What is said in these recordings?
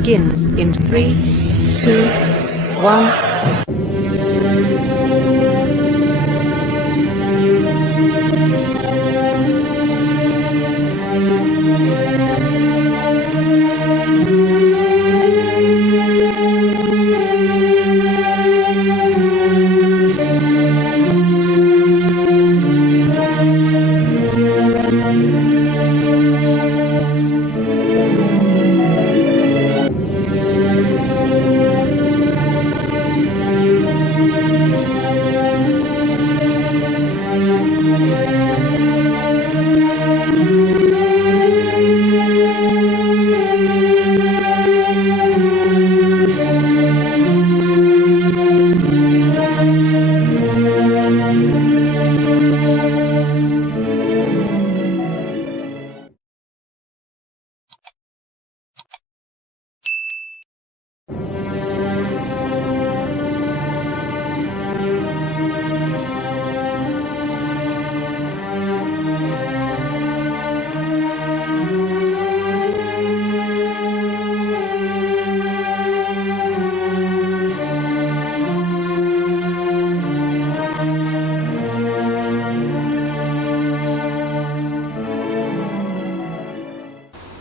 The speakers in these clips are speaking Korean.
begins in 3, 2, 1.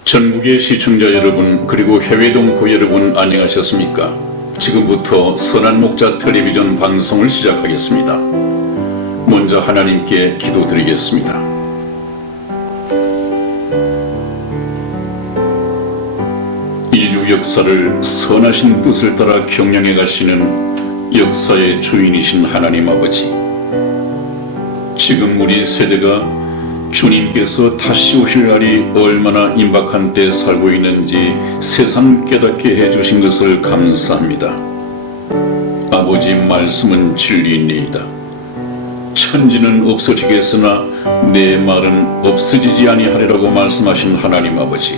전국의 시청자 여러분, 그리고 해외 동포 여러분, 안녕하셨습니까? 지금부터 선한 목자 텔레비전 방송을 시작하겠습니다. 먼저 하나님께 기도드리겠습니다. 인류 역사를 선하신 뜻을 따라 경영해 가시는 역사의 주인이신 하나님 아버지, 지금 우리 세대가 주님께서 다시 오실 날이 얼마나 임박한 때 살고 있는지 세상 깨닫게 해주신 것을 감사합니다. 아버지 말씀은 진리이니이다. 천지는 없어지겠으나 내 말은 없어지지 아니하리라고 말씀하신 하나님 아버지,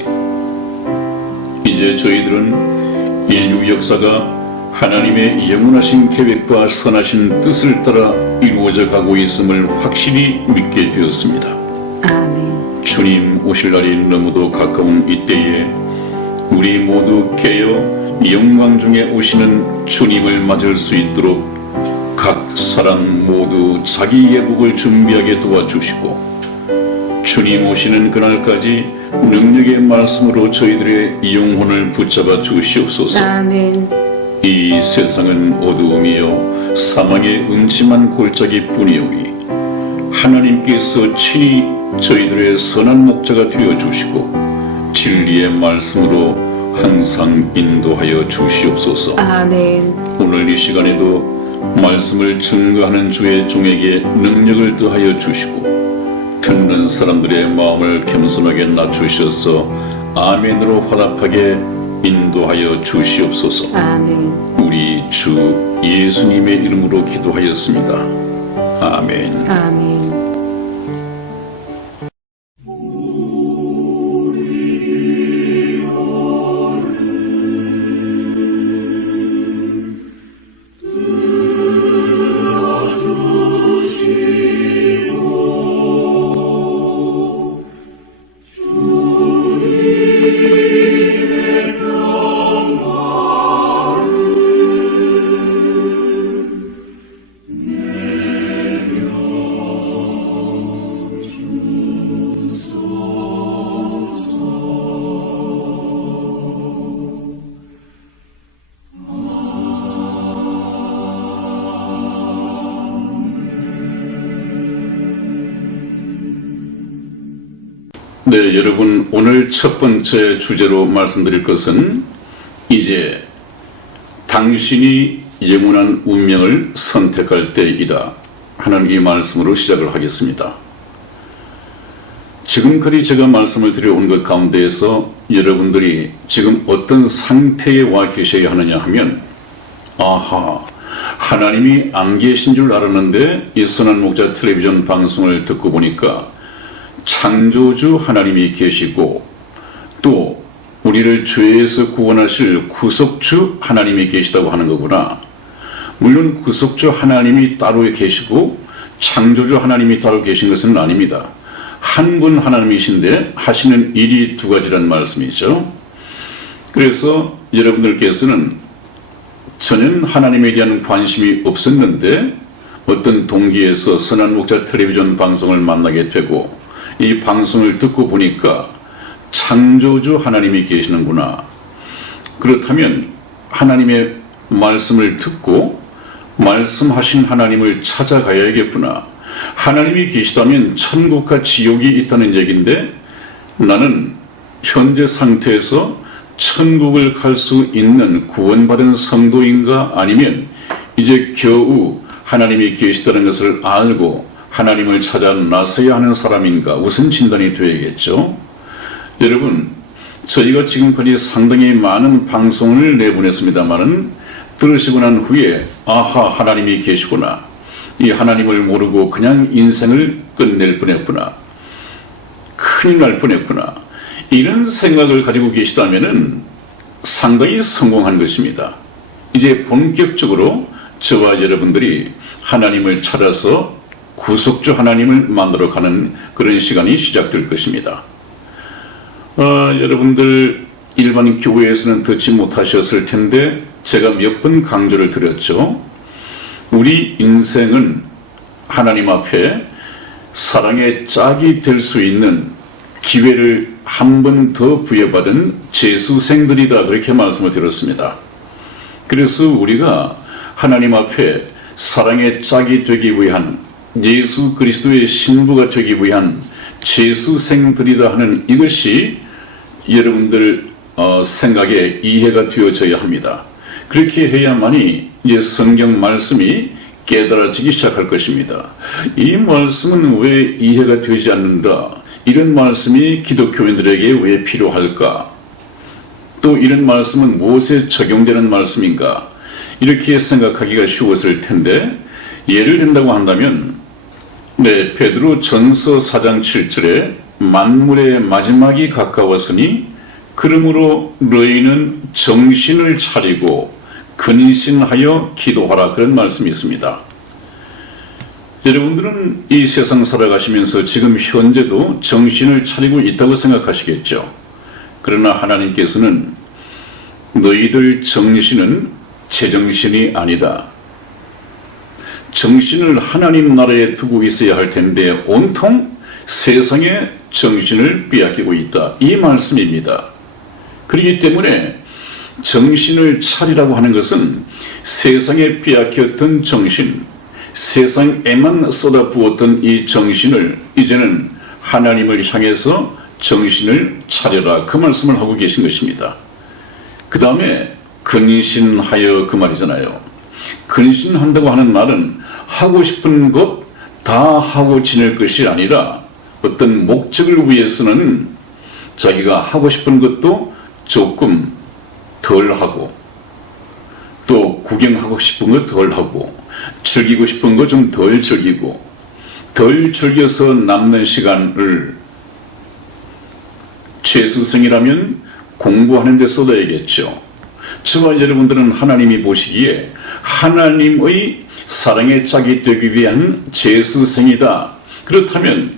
이제 저희들은 인류 역사가 하나님의 영원하신 계획과 선하신 뜻을 따라 이루어져 가고 있음을 확실히 믿게 되었습니다. 아멘. 주님 오실 날이 너무도 가까운 이때에 우리 모두 깨어 영광 중에 오시는 주님을 맞을 수 있도록 각 사람 모두 자기 예복을 준비하게 도와주시고, 주님 오시는 그날까지 능력의 말씀으로 저희들의 영혼을 붙잡아 주시옵소서. 아멘. 이 세상은 어두움이요 사망의 음침한 골짜기 뿐이오니 하나님께서 친히 저희들의 선한 목자가 되어주시고 진리의 말씀으로 항상 인도하여 주시옵소서. 아멘. 오늘 이 시간에도 말씀을 증거하는 주의 종에게 능력을 더하여 주시고 듣는 사람들의 마음을 겸손하게 낮추셔서 아멘으로 화답하게 인도하여 주시옵소서. 아멘. 우리 주 예수님의 이름으로 기도하였습니다. 아멘. 아멘. 네, 여러분, 오늘 첫 번째 주제로 말씀드릴 것은 이제 당신이 영원한 운명을 선택할 때이다 하는 이 말씀으로 시작을 하겠습니다. 지금까지 제가 말씀을 드려온 것 가운데에서 여러분들이 지금 어떤 상태에 와 계셔야 하느냐 하면, 아하, 하나님이 안 계신 줄 알았는데 이 선한 목자 텔레비전 방송을 듣고 보니까 창조주 하나님이 계시고 또 우리를 죄에서 구원하실 구속주 하나님이 계시다고 하는 거구나. 물론 구속주 하나님이 따로 계시고 창조주 하나님이 따로 계신 것은 아닙니다. 한 분 하나님이신데 하시는 일이 두 가지란 말씀이죠. 그래서 여러분들께서는 전혀 하나님에 대한 관심이 없었는데 어떤 동기에서 선한 목자 텔레비전 방송을 만나게 되고 이 방송을 듣고 보니까 창조주 하나님이 계시는구나. 그렇다면 하나님의 말씀을 듣고 말씀하신 하나님을 찾아가야겠구나. 하나님이 계시다면 천국과 지옥이 있다는 얘기인데 나는 현재 상태에서 천국을 갈 수 있는 구원받은 성도인가 아니면 이제 겨우 하나님이 계시다는 것을 알고 하나님을 찾아 나서야 하는 사람인가 우선 진단이 되어야겠죠. 여러분, 저희가 지금까지 상당히 많은 방송을 내보냈습니다마는 들으시고 난 후에 아하, 하나님이 계시구나. 이 하나님을 모르고 그냥 인생을 끝낼 뻔했구나. 큰일 날 뻔했구나. 이런 생각을 가지고 계시다면은 상당히 성공한 것입니다. 이제 본격적으로 저와 여러분들이 하나님을 찾아서 구속주 하나님을 만들어 가는 그런 시간이 시작될 것입니다. 여러분들 일반 교회에서는 듣지 못하셨을 텐데 제가 몇 번 강조를 드렸죠. 우리 인생은 하나님 앞에 사랑의 짝이 될 수 있는 기회를 한 번 더 부여받은 재수생들이다, 그렇게 말씀을 드렸습니다. 그래서 우리가 하나님 앞에 사랑의 짝이 되기 위한 예수 그리스도의 신부가 되기 위한 재수생들이다 하는 이것이 여러분들 생각에 이해가 되어져야 합니다. 그렇게 해야만이 이제 성경 말씀이 깨달아지기 시작할 것입니다. 이 말씀은 왜 이해가 되지 않는다? 이런 말씀이 기독교인들에게 왜 필요할까? 또 이런 말씀은 무엇에 적용되는 말씀인가? 이렇게 생각하기가 쉬웠을 텐데 예를 든다고 한다면 베드로 전서 4장 7절에 만물의 마지막이 가까웠으니 그러므로 너희는 정신을 차리고 근신하여 기도하라, 그런 말씀이 있습니다. 여러분들은 이 세상 살아가시면서 지금 현재도 정신을 차리고 있다고 생각하시겠죠. 그러나 하나님께서는 너희들 정신은 제정신이 아니다. 정신을 하나님 나라에 두고 있어야 할 텐데 온통 세상에 정신을 빼앗기고 있다, 이 말씀입니다. 그렇기 때문에 정신을 차리라고 하는 것은 세상에 빼앗겼던 정신, 세상에만 쏟아부었던 이 정신을 이제는 하나님을 향해서 정신을 차려라, 그 말씀을 하고 계신 것입니다. 그 다음에 근신하여, 그 말이잖아요. 근신한다고 하는 말은 하고 싶은 것 다 하고 지낼 것이 아니라 어떤 목적을 위해서는 자기가 하고 싶은 것도 조금 덜 하고 또 구경하고 싶은 거 덜 하고 즐기고 싶은 거 좀 덜 즐기고 덜 즐겨서 남는 시간을 재수생이라면 공부하는 데 쏟아야겠죠. 저와 여러분들은 하나님이 보시기에 하나님의 사랑의 짝이 되기 위한 재수생이다. 그렇다면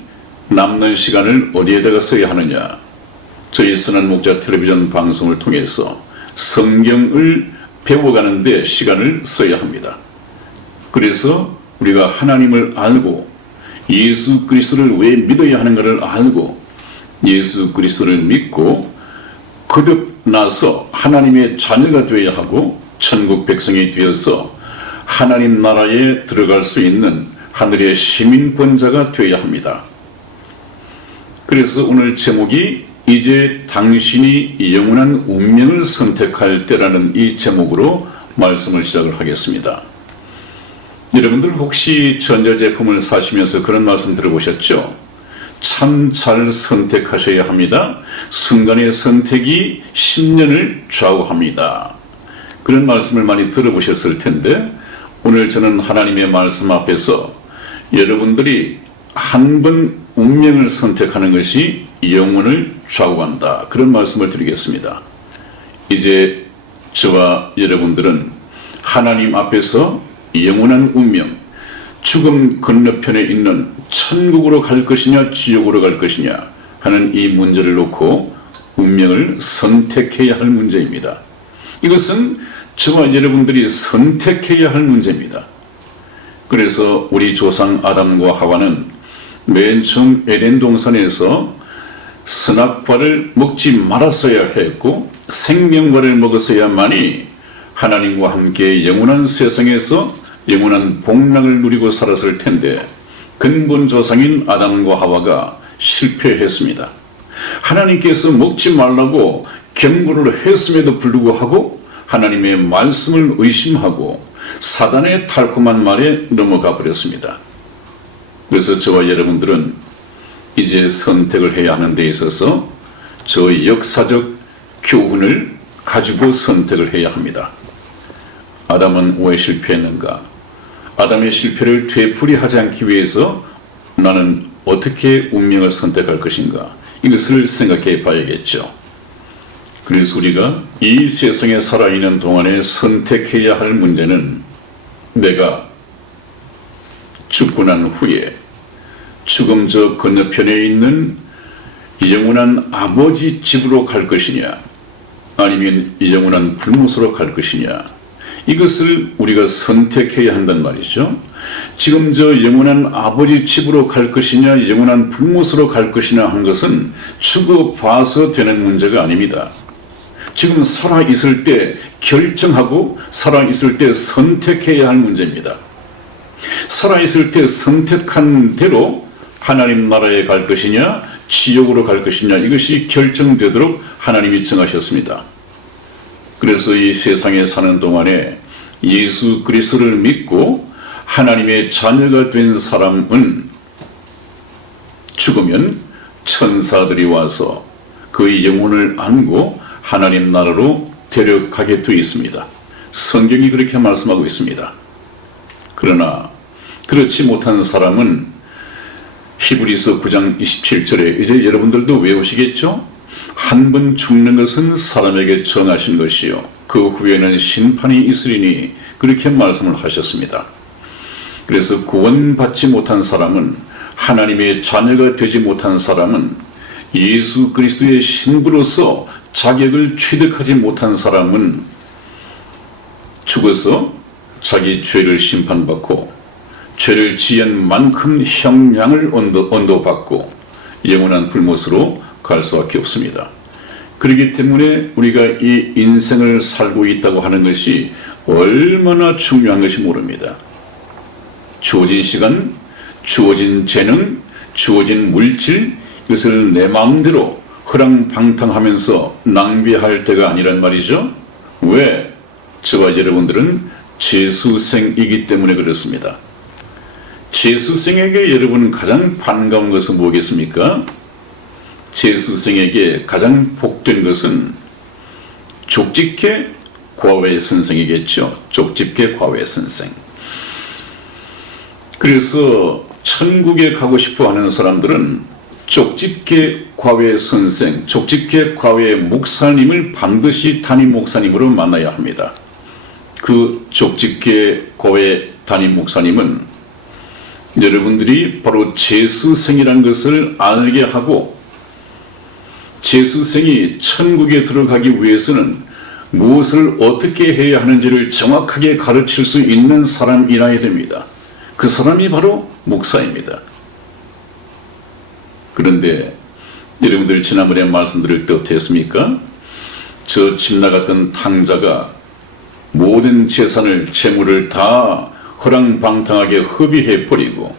남는 시간을 어디에다가 써야 하느냐? 저희 선한 목자 텔레비전 방송을 통해서 성경을 배워가는 데 시간을 써야 합니다. 그래서 우리가 하나님을 알고 예수 그리스도를 왜 믿어야 하는가를 알고 예수 그리스도를 믿고 거듭나서 하나님의 자녀가 되어야 하고 천국 백성이 되어서 하나님 나라에 들어갈 수 있는 하늘의 시민권자가 되어야 합니다. 그래서 오늘 제목이 이제 당신이 영원한 운명을 선택할 때라는 이 제목으로 말씀을 시작을 하겠습니다. 여러분들 혹시 전자제품을 사시면서 그런 말씀 들어보셨죠? 참 잘 선택하셔야 합니다. 순간의 선택이 10년을 좌우합니다. 그런 말씀을 많이 들어보셨을 텐데 오늘 저는 하나님의 말씀 앞에서 여러분들이 한 번 운명을 선택하는 것이 영혼을 좌우한다, 그런 말씀을 드리겠습니다. 이제 저와 여러분들은 하나님 앞에서 영원한 운명, 죽음 건너편에 있는 천국으로 갈 것이냐 지옥으로 갈 것이냐 하는 이 문제를 놓고 운명을 선택해야 할 문제입니다. 이것은 저와 여러분들이 선택해야 할 문제입니다. 그래서 우리 조상 아담과 하와는 맨 처음 에덴 동산에서 선악과를 먹지 말았어야 했고 생명과를 먹었어야만이 하나님과 함께 영원한 세상에서 영원한 복락을 누리고 살았을 텐데 근본 조상인 아담과 하와가 실패했습니다. 하나님께서 먹지 말라고 경고를 했음에도 불구하고 하나님의 말씀을 의심하고 사단의 달콤한 말에 넘어가 버렸습니다. 그래서 저와 여러분들은 이제 선택을 해야 하는 데 있어서 저 역사적 교훈을 가지고 선택을 해야 합니다. 아담은 왜 실패했는가? 아담의 실패를 되풀이하지 않기 위해서 나는 어떻게 운명을 선택할 것인가? 이것을 생각해 봐야겠죠. 그래서 우리가 이 세상에 살아있는 동안에 선택해야 할 문제는 내가 죽고 난 후에 죽음 저 건너편에 있는 영원한 아버지 집으로 갈 것이냐 아니면 영원한 불못으로 갈 것이냐 이것을 우리가 선택해야 한단 말이죠. 지금 저 영원한 아버지 집으로 갈 것이냐 영원한 불못으로 갈 것이냐 하는 것은 죽어봐서 되는 문제가 아닙니다. 지금 살아있을 때 결정하고 살아있을 때 선택해야 할 문제입니다. 살아있을 때 선택한 대로 하나님 나라에 갈 것이냐 지옥으로 갈 것이냐 이것이 결정되도록 하나님이 정하셨습니다. 그래서 이 세상에 사는 동안에 예수 그리스도를 믿고 하나님의 자녀가 된 사람은 죽으면 천사들이 와서 그의 영혼을 안고 하나님 나라로 데려가게 되어 있습니다. 성경이 그렇게 말씀하고 있습니다. 그러나 그렇지 못한 사람은 히브리서 9장 27절에 이제 여러분들도 외우시겠죠? 한 번 죽는 것은 사람에게 정하신 것이요 그 후에는 심판이 있으리니 그렇게 말씀을 하셨습니다. 그래서 구원받지 못한 사람은 하나님의 자녀가 되지 못한 사람은 예수 그리스도의 신부로서 자격을 취득하지 못한 사람은 죽어서 자기 죄를 심판받고 죄를 지은 만큼 형량을 언도받고 영원한 불못으로 갈 수밖에 없습니다. 그렇기 때문에 우리가 이 인생을 살고 있다고 하는 것이 얼마나 중요한 것이 모릅니다. 주어진 시간, 주어진 재능, 주어진 물질 이것을 내 마음대로 허랑방탕하면서 낭비할 때가 아니란 말이죠. 왜? 저와 여러분들은 재수생이기 때문에 그렇습니다. 재수생에게 여러분 가장 반가운 것은 뭐겠습니까? 재수생에게 가장 복된 것은 족집게 과외선생이겠죠. 족집게 과외선생. 그래서 천국에 가고 싶어 하는 사람들은 족집게 과외선생, 족집게 과외 목사님을 반드시 담임 목사님으로 만나야 합니다. 그 족집게 과외 담임 목사님은 여러분들이 바로 재수생이라는 것을 알게 하고 재수생이 천국에 들어가기 위해서는 무엇을 어떻게 해야 하는지를 정확하게 가르칠 수 있는 사람이라야 됩니다. 그 사람이 바로 목사입니다. 그런데 여러분들 지난번에 말씀드릴 때 어땠습니까? 저 집 나갔던 탕자가 모든 재산을 재물을 다 허랑방탕하게 허비해버리고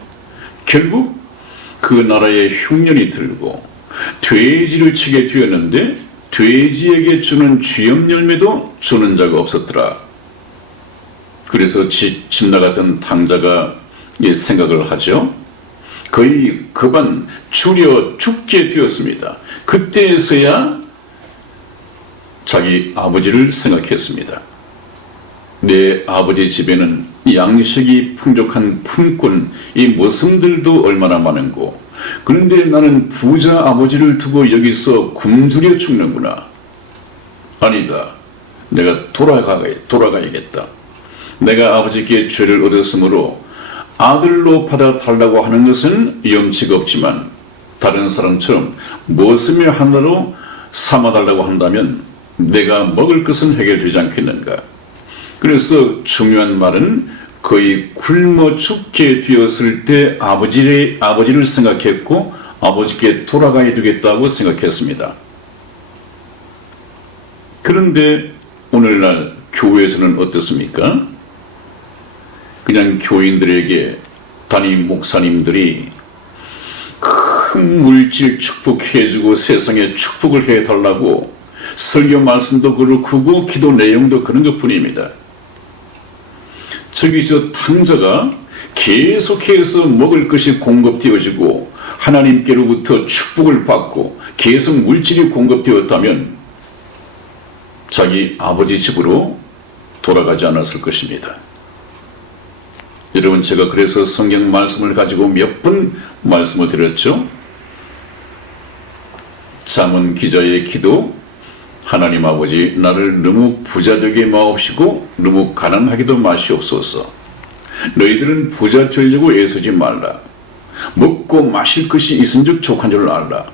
결국 그 나라에 흉년이 들고 돼지를 치게 되었는데 돼지에게 주는 쥐염 열매도 주는 자가 없었더라. 그래서 집 나갔던 탕자가 생각을 하죠. 거의 급한 줄여 죽게 되었습니다. 그때에서야 자기 아버지를 생각했습니다. 내 아버지 집에는 양식이 풍족한 품꾼 이 모성들도 얼마나 많은고 그런데 나는 부자 아버지를 두고 여기서 굶주려 죽는구나. 아니다. 내가 돌아가야겠다. 내가 아버지께 죄를 얻었으므로 아들로 받아달라고 하는 것은 염치가 없지만 다른 사람처럼 머슴의 하나로 삼아달라고 한다면 내가 먹을 것은 해결되지 않겠는가. 그래서 중요한 말은 거의 굶어 죽게 되었을 때 아버지를 생각했고 아버지께 돌아가야 되겠다고 생각했습니다. 그런데 오늘날 교회에서는 어떻습니까? 그냥 교인들에게 담임 목사님들이 큰 물질 축복해주고 세상에 축복을 해달라고 설교 말씀도 그렇고 기도 내용도 그런 것 뿐입니다. 저기 저 탕자가 계속해서 먹을 것이 공급되어지고 하나님께로부터 축복을 받고 계속 물질이 공급되었다면 자기 아버지 집으로 돌아가지 않았을 것입니다. 여러분, 제가 그래서 성경 말씀을 가지고 몇 번 말씀을 드렸죠. 잠언 기자의 기도, 하나님 아버지, 나를 너무 부자되게 마옵시고 너무 가난하게도 마시옵소서. 너희들은 부자 되려고 애쓰지 말라. 먹고 마실 것이 있은즉 족한 줄 알라.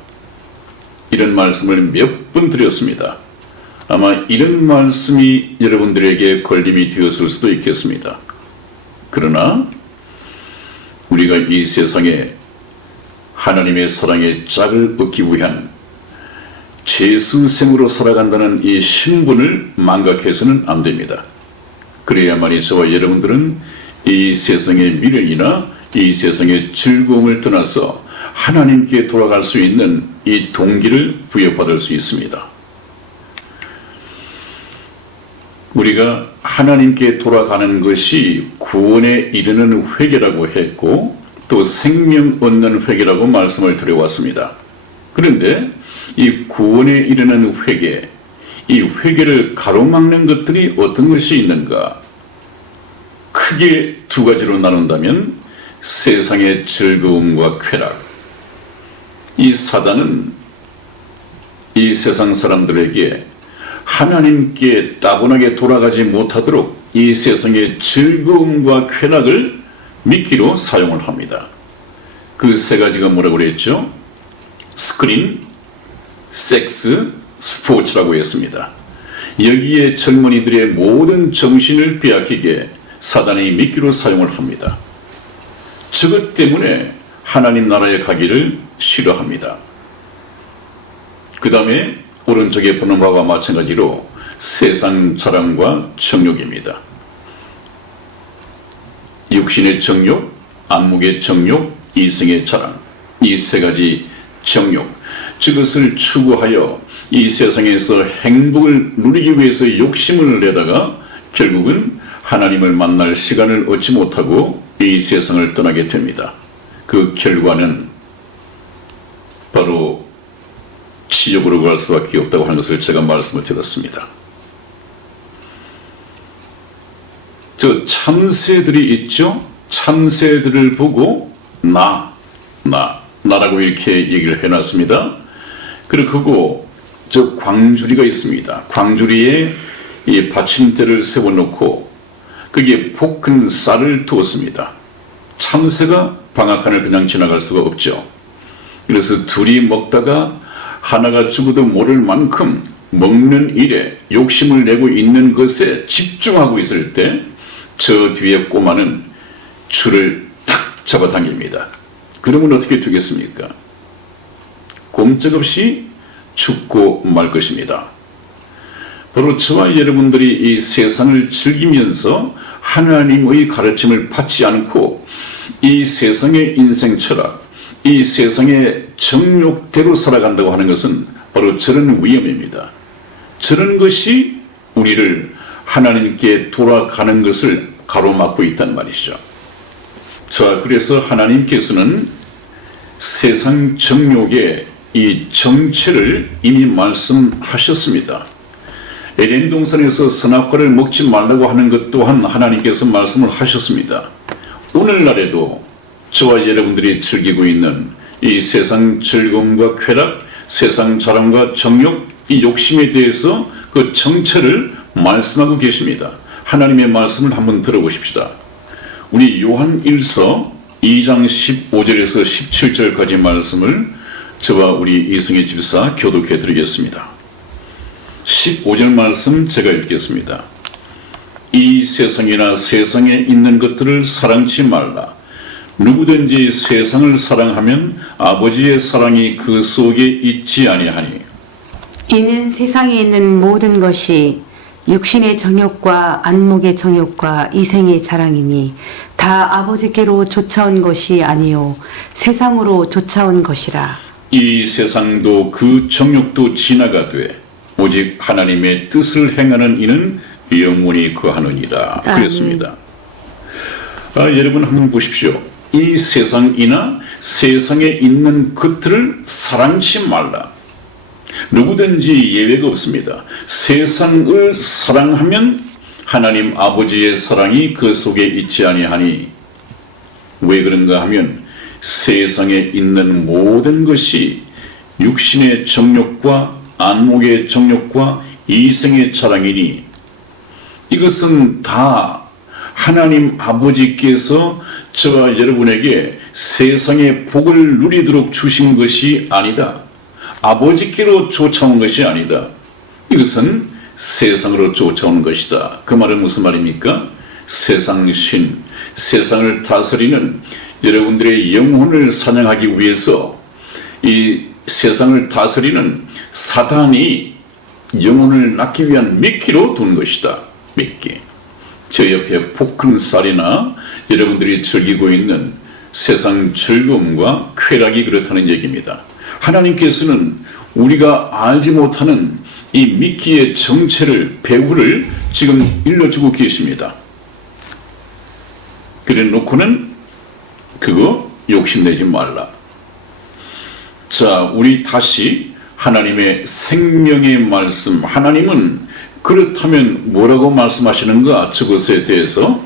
이런 말씀을 몇 번 드렸습니다. 아마 이런 말씀이 여러분들에게 걸림이 되었을 수도 있겠습니다. 그러나 우리가 이 세상에 하나님의 사랑의 짝을 얻기 위한 재수생으로 살아간다는 이 신분을 망각해서는 안 됩니다. 그래야만이 저와 여러분들은 이 세상의 미련이나 이 세상의 즐거움을 떠나서 하나님께 돌아갈 수 있는 이 동기를 부여받을 수 있습니다. 우리가 하나님께 돌아가는 것이 구원에 이르는 회개라고 했고 또 생명 얻는 회개라고 말씀을 드려왔습니다. 그런데 이 구원에 이르는 회개, 이 회개를 가로막는 것들이 어떤 것이 있는가? 크게 두 가지로 나눈다면 세상의 즐거움과 쾌락. 이 사단은 이 세상 사람들에게 하나님께 따분하게 돌아가지 못하도록 이 세상의 즐거움과 쾌락을 미끼로 사용을 합니다. 그 세 가지가 뭐라고 그랬죠? 스크린, 섹스, 스포츠라고 했습니다. 여기에 젊은이들의 모든 정신을 빼앗기게 사단이 미끼로 사용을 합니다. 저것 때문에 하나님 나라에 가기를 싫어합니다. 그 다음에 오른쪽에 보는 바와 마찬가지로 세상 자랑과 정욕입니다. 육신의 정욕, 안목의 정욕, 이생의 자랑, 이 세 가지 정욕, 저것을 추구하여 이 세상에서 행복을 누리기 위해서 욕심을 내다가 결국은 하나님을 만날 시간을 얻지 못하고 이 세상을 떠나게 됩니다. 그 결과는 바로 지옥으로 갈 수밖에 없다고 하는 것을 제가 말씀을 드렸습니다. 저 참새들이 있죠? 참새들을 보고 나라고 이렇게 얘기를 해놨습니다. 그리고 저 광주리가 있습니다. 광주리에 이 받침대를 세워놓고 거기에 볶은 쌀을 두었습니다. 참새가 방앗간을 그냥 지나갈 수가 없죠. 그래서 둘이 먹다가 하나가 죽어도 모를 만큼 먹는 일에 욕심을 내고 있는 것에 집중하고 있을 때 저 뒤에 꼬마는 줄을 탁 잡아당깁니다. 그러면 어떻게 되겠습니까? 꼼짝없이 죽고 말 것입니다. 바로 저와 여러분들이 이 세상을 즐기면서 하나님의 가르침을 받지 않고 이 세상의 인생 철학, 이 세상의 정욕대로 살아간다고 하는 것은 바로 저런 위험입니다. 저런 것이 우리를 하나님께 돌아가는 것을 가로막고 있단 말이죠. 자, 그래서 하나님께서는 세상 정욕의 이 정체를 이미 말씀하셨습니다. 에덴 동산에서 선악과를 먹지 말라고 하는 것 또한 하나님께서 말씀을 하셨습니다. 오늘날에도 저와 여러분들이 즐기고 있는 이 세상 즐거움과 쾌락, 세상 자랑과 정욕, 이 욕심에 대해서 그 정체를 말씀하고 계십니다. 하나님의 말씀을 한번 들어보십시다. 우리 요한 1서 2장 15절에서 17절까지 말씀을 저와 우리 이승희 집사 교독해 드리겠습니다. 15절 말씀 제가 읽겠습니다. 이 세상이나 세상에 있는 것들을 사랑치 말라. 누구든지 세상을 사랑하면 아버지의 사랑이 그 속에 있지 아니하니. 이는 세상에 있는 모든 것이 육신의 정욕과 안목의 정욕과 이생의 자랑이니 다 아버지께로 쫓아온 것이 아니요 세상으로 쫓아온 것이라. 이 세상도 그 정욕도 지나가되 오직 하나님의 뜻을 행하는 이는 영원히 거하느니라. 그랬습니다. 여러분 한번 보십시오. 이 세상이나 세상에 있는 것들을 사랑치 말라. 누구든지 예외가 없습니다. 세상을 사랑하면 하나님 아버지의 사랑이 그 속에 있지 아니하니. 왜 그런가 하면 세상에 있는 모든 것이 육신의 정욕과 안목의 정욕과 이생의 자랑이니 이것은 다 하나님 아버지께서 저와 여러분에게 세상의 복을 누리도록 주신 것이 아니다. 아버지께로 쫓아온 것이 아니다. 이것은 세상으로 쫓아온 것이다. 그 말은 무슨 말입니까? 세상신, 세상을 다스리는 여러분들의 영혼을 사냥하기 위해서 이 세상을 다스리는 사단이 영혼을 낳기 위한 미끼로 둔 것이다. 미끼. 저 옆에 포큰살이나 여러분들이 즐기고 있는 세상 즐거움과 쾌락이 그렇다는 얘기입니다. 하나님께서는 우리가 알지 못하는 이 미끼의 정체를, 배후를 지금 일러주고 계십니다. 그래 놓고는 그거 욕심내지 말라. 자, 우리 다시 하나님의 생명의 말씀, 하나님은 그렇다면 뭐라고 말씀하시는가? 저것에 대해서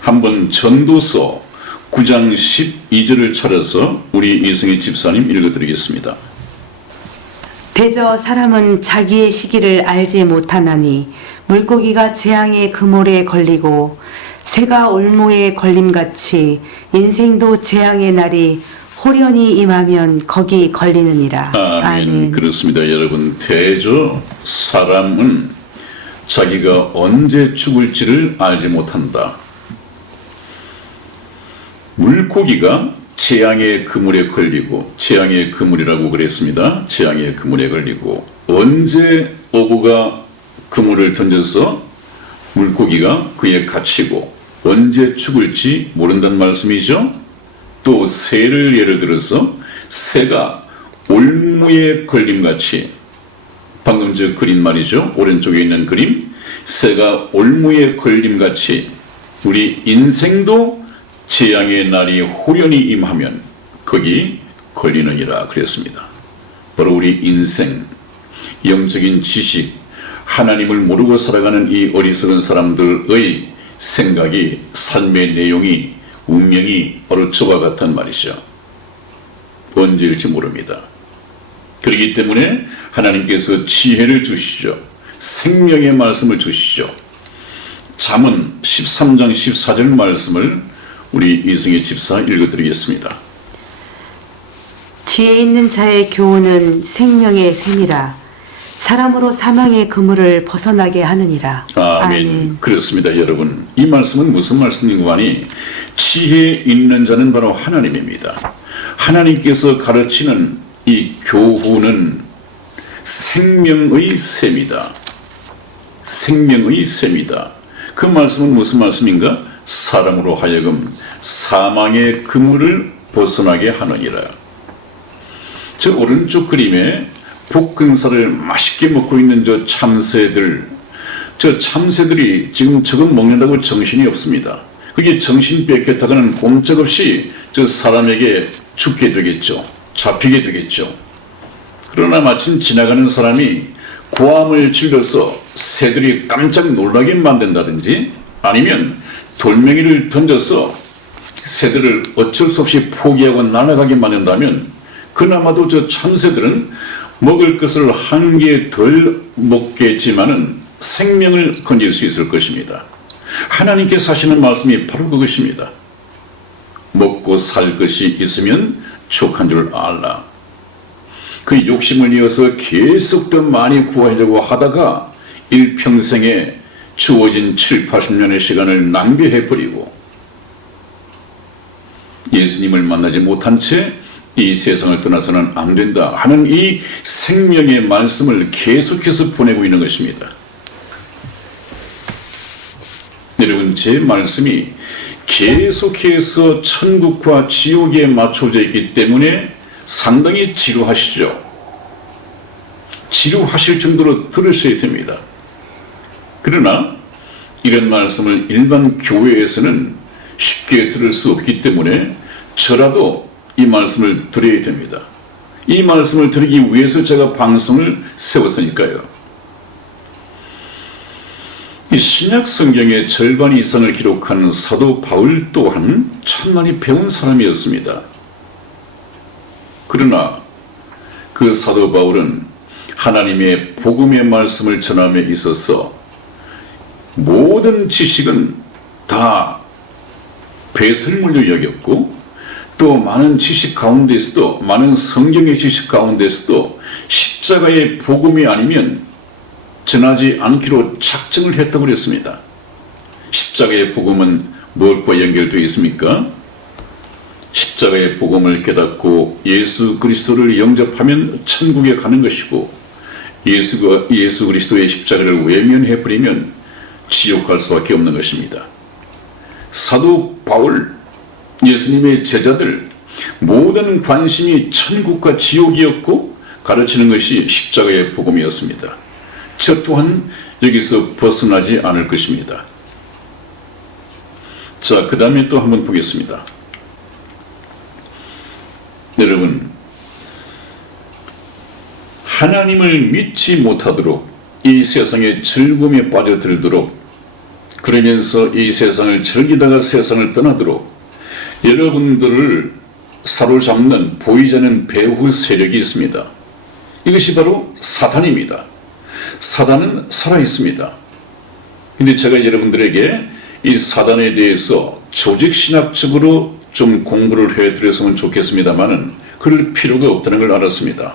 한번 전도서 9장 12절을 찾아서 우리 이승희 집사님 읽어드리겠습니다. 대저 사람은 자기의 시기를 알지 못하나니 물고기가 재앙의 그물에 걸리고 새가 올무에 걸림같이 인생도 재앙의 날이 호련히 임하면 거기 걸리느니라. 아멘. 그렇습니다. 여러분, 대저 사람은 자기가 언제 죽을지를 알지 못한다. 물고기가 재앙의 그물에 걸리고, 재앙의 그물이라고 그랬습니다. 재앙의 그물에 걸리고, 언제 어부가 그물을 던져서 물고기가 그에 갇히고 언제 죽을지 모른다는 말씀이죠. 또 새를 예를 들어서 새가 올무에 걸림같이, 방금 저 그림 말이죠. 오른쪽에 있는 그림, 새가 올무에 걸림같이 우리 인생도 재앙의 날이 호련히 임하면 거기 걸리느니라 그랬습니다. 바로 우리 인생, 영적인 지식, 하나님을 모르고 살아가는 이 어리석은 사람들의 생각이, 삶의 내용이, 운명이 바로 저와 같단 말이죠. 언제일지 모릅니다. 그렇기 때문에 하나님께서 지혜를 주시죠. 생명의 말씀을 주시죠. 잠언 13장 14절 말씀을 우리 이승희 집사 읽어드리겠습니다. 지혜 있는 자의 교훈은 생명의 샘이라 사람으로 사망의 그물을 벗어나게 하느니라. 아멘. 그렇습니다. 여러분, 이 말씀은 무슨 말씀인가 하니 지혜 있는 자는 바로 하나님입니다. 하나님께서 가르치는 이 교훈은 생명의 샘이다. 생명의 샘이다. 그 말씀은 무슨 말씀인가? 사람으로 하여금 사망의 그물을 벗어나게 하느니라. 저 오른쪽 그림에 볶은살을 맛있게 먹고 있는 저 참새들, 저 참새들이 지금 저것 먹는다고 정신이 없습니다. 그게 정신 뺏겼다가는 꼼짝없이 저 사람에게 죽게 되겠죠. 잡히게 되겠죠. 그러나 마침 지나가는 사람이 고함을 질러서 새들이 깜짝 놀라게 만든다든지 아니면 돌멩이를 던져서 새들을 어쩔 수 없이 포기하고 날아가게 만든다면 그나마도 저 참새들은 먹을 것을 한 개 덜 먹겠지만은 생명을 건질 수 있을 것입니다. 하나님께서 하시는 말씀이 바로 그것입니다. 먹고 살 것이 있으면 족한 줄 알라. 그 욕심을 이어서 계속 더 많이 구하려고 하다가 일평생에 주어진 7, 80년의 시간을 낭비해버리고 예수님을 만나지 못한 채 이 세상을 떠나서는 안 된다 하는 이 생명의 말씀을 계속해서 보내고 있는 것입니다. 여러분, 제 말씀이 계속해서 천국과 지옥에 맞춰져 있기 때문에 상당히 지루하시죠. 지루하실 정도로 들으셔야 됩니다. 그러나 이런 말씀을 일반 교회에서는 쉽게 들을 수 없기 때문에 저라도 이 말씀을 드려야 됩니다. 이 말씀을 드리기 위해서 제가 방송을 세웠으니까요. 이 신약 성경의 절반 이상을 기록한 사도 바울 또한 참 많이 배운 사람이었습니다. 그러나 그 사도 바울은 하나님의 복음의 말씀을 전함에 있어서 모든 지식은 다 배설물로 여겼고, 또 많은 지식 가운데서도, 많은 성경의 지식 가운데서도 십자가의 복음이 아니면 전하지 않기로 작정을 했다고 그랬습니다. 십자가의 복음은 무엇과 연결되어 있습니까? 십자가의 복음을 깨닫고 예수 그리스도를 영접하면 천국에 가는 것이고, 예수 그리스도의 십자가를 외면해버리면 지옥 갈 수밖에 없는 것입니다. 사도 바울, 예수님의 제자들 모든 관심이 천국과 지옥이었고 가르치는 것이 십자가의 복음이었습니다. 저 또한 여기서 벗어나지 않을 것입니다. 자, 그 다음에 또 한번 보겠습니다. 여러분, 하나님을 믿지 못하도록 이 세상의 즐거움에 빠져들도록, 그러면서 이 세상을 즐기다가 세상을 떠나도록 여러분들을 사로잡는 보이지 않는 배후 세력이 있습니다. 이것이 바로 사단입니다. 사단은 살아있습니다. 근데 제가 여러분들에게 이 사단에 대해서 조직신학적으로 좀 공부를 해드렸으면 좋겠습니다만은 그럴 필요가 없다는 걸 알았습니다.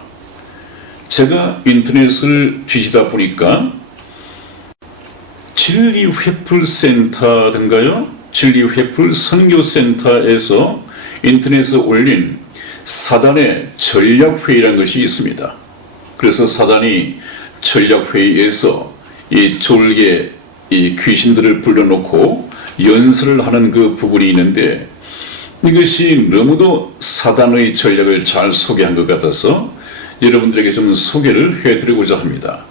제가 인터넷을 뒤지다 보니까 진리회풀센터든가요? 진리회풀 선교센터에서 인터넷에 올린 사단의 전략회의라는 것이 있습니다. 그래서 사단이 전략회의에서 이 졸개 이 귀신들을 불러놓고 연설을 하는 그 부분이 있는데, 이것이 너무도 사단의 전략을 잘 소개한 것 같아서 여러분들에게 좀 소개를 해드리고자 합니다.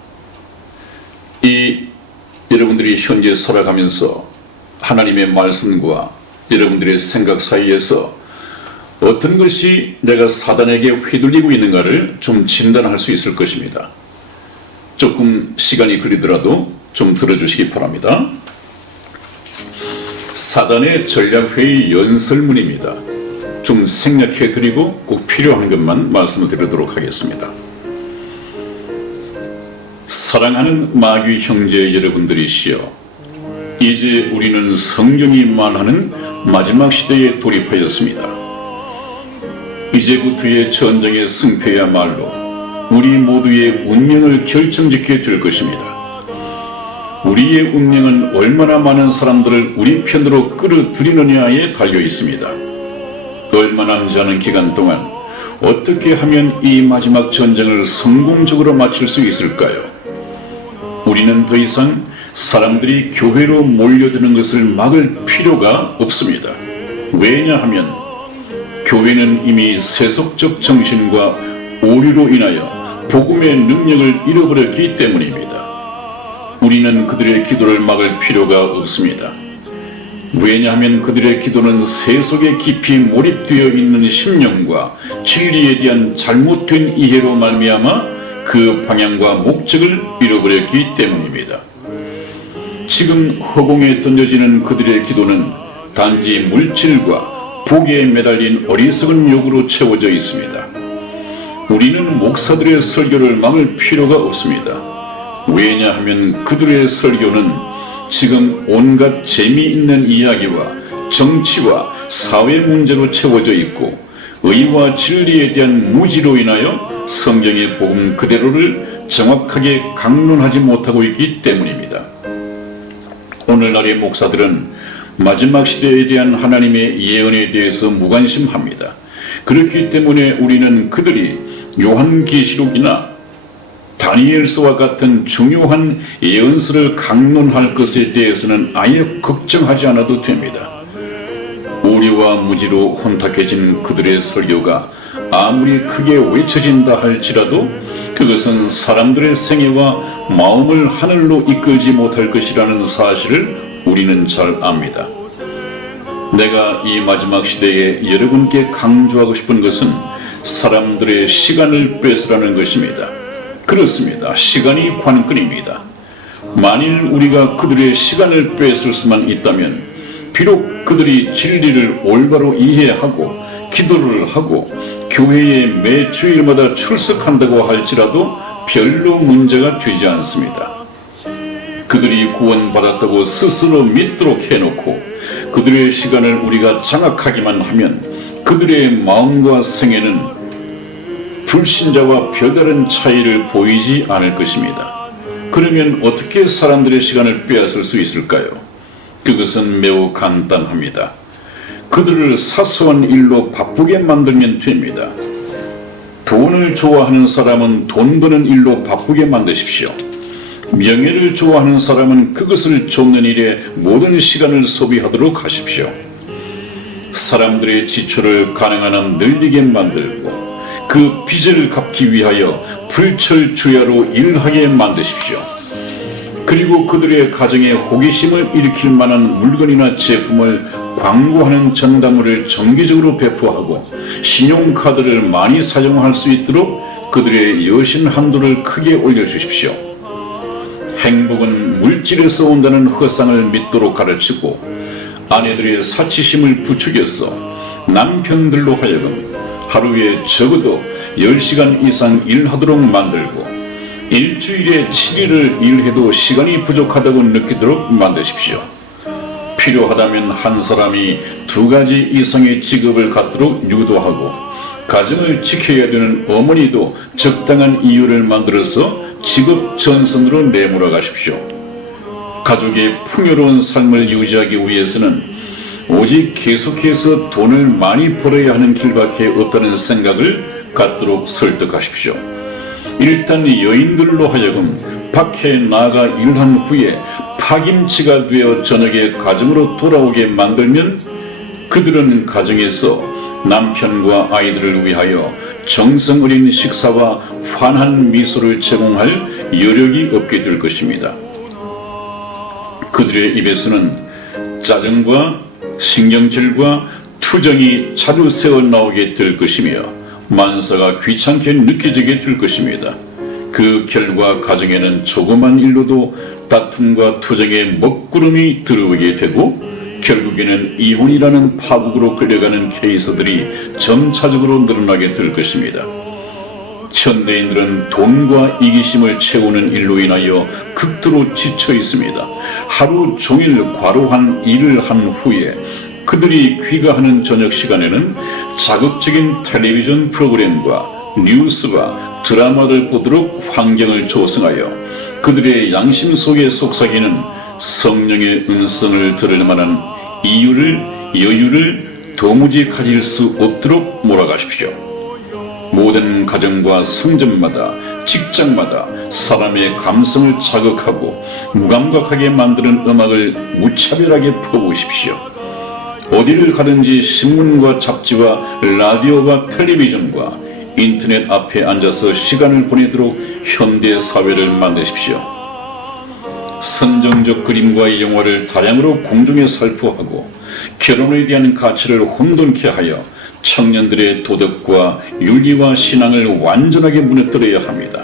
이 여러분들이 현재 살아가면서 하나님의 말씀과 여러분들의 생각 사이에서 어떤 것이 내가 사단에게 휘둘리고 있는가를 좀 진단할 수 있을 것입니다. 조금 시간이 걸리더라도 좀 들어주시기 바랍니다. 사단의 전략회의 연설문입니다. 좀 생략해드리고 꼭 필요한 것만 말씀을 드리도록 하겠습니다. 사랑하는 마귀 형제 여러분들이시여, 이제 우리는 성경이 말하는 마지막 시대에 돌입하였습니다. 이제부터의 전쟁의 승패야말로 우리 모두의 운명을 결정짓게 될 것입니다. 우리의 운명은 얼마나 많은 사람들을 우리 편으로 끌어들이느냐에 달려 있습니다. 얼마 남지 않은 기간 동안 어떻게 하면 이 마지막 전쟁을 성공적으로 마칠 수 있을까요? 우리는 더 이상 사람들이 교회로 몰려드는 것을 막을 필요가 없습니다. 왜냐하면 교회는 이미 세속적 정신과 오류로 인하여 복음의 능력을 잃어버렸기 때문입니다. 우리는 그들의 기도를 막을 필요가 없습니다. 왜냐하면 그들의 기도는 세속에 깊이 몰입되어 있는 심령과 진리에 대한 잘못된 이해로 말미암아 그 방향과 목적을 잃어버렸기 때문입니다. 지금 허공에 던져지는 그들의 기도는 단지 물질과 복에 매달린 어리석은 욕으로 채워져 있습니다. 우리는 목사들의 설교를 막을 필요가 없습니다. 왜냐하면 그들의 설교는 지금 온갖 재미있는 이야기와 정치와 사회 문제로 채워져 있고, 의와 진리에 대한 무지로 인하여 성경의 복음 그대로를 정확하게 강론하지 못하고 있기 때문입니다. 오늘날의 목사들은 마지막 시대에 대한 하나님의 예언에 대해서 무관심합니다. 그렇기 때문에 우리는 그들이 요한계시록이나 다니엘서와 같은 중요한 예언서를 강론할 것에 대해서는 아예 걱정하지 않아도 됩니다. 오류와 무지로 혼탁해진 그들의 설교가 아무리 크게 외쳐진다 할지라도 그것은 사람들의 생애와 마음을 하늘로 이끌지 못할 것이라는 사실을 우리는 잘 압니다. 내가 이 마지막 시대에 여러분께 강조하고 싶은 것은 사람들의 시간을 뺏으라는 것입니다. 그렇습니다. 시간이 관건입니다. 만일 우리가 그들의 시간을 뺏을 수만 있다면 비록 그들이 진리를 올바로 이해하고 기도를 하고 교회에 매 주일마다 출석한다고 할지라도 별로 문제가 되지 않습니다. 그들이 구원받았다고 스스로 믿도록 해놓고 그들의 시간을 우리가 장악하기만 하면 그들의 마음과 생애는 불신자와 별다른 차이를 보이지 않을 것입니다. 그러면 어떻게 사람들의 시간을 빼앗을 수 있을까요? 그것은 매우 간단합니다. 그들을 사소한 일로 바쁘게 만들면 됩니다. 돈을 좋아하는 사람은 돈 버는 일로 바쁘게 만드십시오. 명예를 좋아하는 사람은 그것을 쫓는 일에 모든 시간을 소비하도록 하십시오. 사람들의 지출을 가능한 한 늘리게 만들고 그 빚을 갚기 위하여 불철주야로 일하게 만드십시오. 그리고 그들의 가정에 호기심을 일으킬 만한 물건이나 제품을 광고하는 전단물을 정기적으로 배포하고 신용카드를 많이 사용할 수 있도록 그들의 여신 한도를 크게 올려주십시오. 행복은 물질에서 온다는 허상을 믿도록 가르치고 아내들의 사치심을 부추겨서 남편들로 하여금 하루에 적어도 10시간 이상 일하도록 만들고 일주일에 7일을 일해도 시간이 부족하다고 느끼도록 만드십시오. 필요하다면 한 사람이 2가지 이상의 직업을 갖도록 유도하고 가정을 지켜야 되는 어머니도 적당한 이유를 만들어서 직업 전선으로 내몰아 가십시오. 가족의 풍요로운 삶을 유지하기 위해서는 오직 계속해서 돈을 많이 벌어야 하는 길밖에 없다는 생각을 갖도록 설득하십시오. 일단 여인들로 하여금 밖에 나가 일한 후에 파김치가 되어 저녁에 가정으로 돌아오게 만들면 그들은 가정에서 남편과 아이들을 위하여 정성 어린 식사와 환한 미소를 제공할 여력이 없게 될 것입니다. 그들의 입에서는 짜증과 신경질과 투정이 자주 새어나오게 될 것이며 만사가 귀찮게 느껴지게 될 것입니다. 그 결과 가정에는 조그만 일로도 다툼과 투정의 먹구름이 들어오게 되고 결국에는 이혼이라는 파국으로 끌려가는 케이스들이 점차적으로 늘어나게 될 것입니다. 현대인들은 돈과 이기심을 채우는 일로 인하여 극도로 지쳐 있습니다. 하루 종일 과로한 일을 한 후에 그들이 귀가하는 저녁 시간에는 자극적인 텔레비전 프로그램과 뉴스와 드라마를 보도록 환경을 조성하여 그들의 양심 속에 속삭이는 성령의 음성을 들을 만한 이유를 여유를 도무지 가질 수 없도록 몰아가십시오. 모든 가정과 상점마다 직장마다 사람의 감성을 자극하고 무감각하게 만드는 음악을 무차별하게 퍼부으십시오. 어디를 가든지 신문과 잡지와 라디오와 텔레비전과 인터넷 앞에 앉아서 시간을 보내도록 현대 사회를 만드십시오. 선정적 그림과 영화를 다량으로 공중에 살포하고 결혼에 대한 가치를 혼돈케 하여 청년들의 도덕과 윤리와 신앙을 완전하게 무너뜨려야 합니다.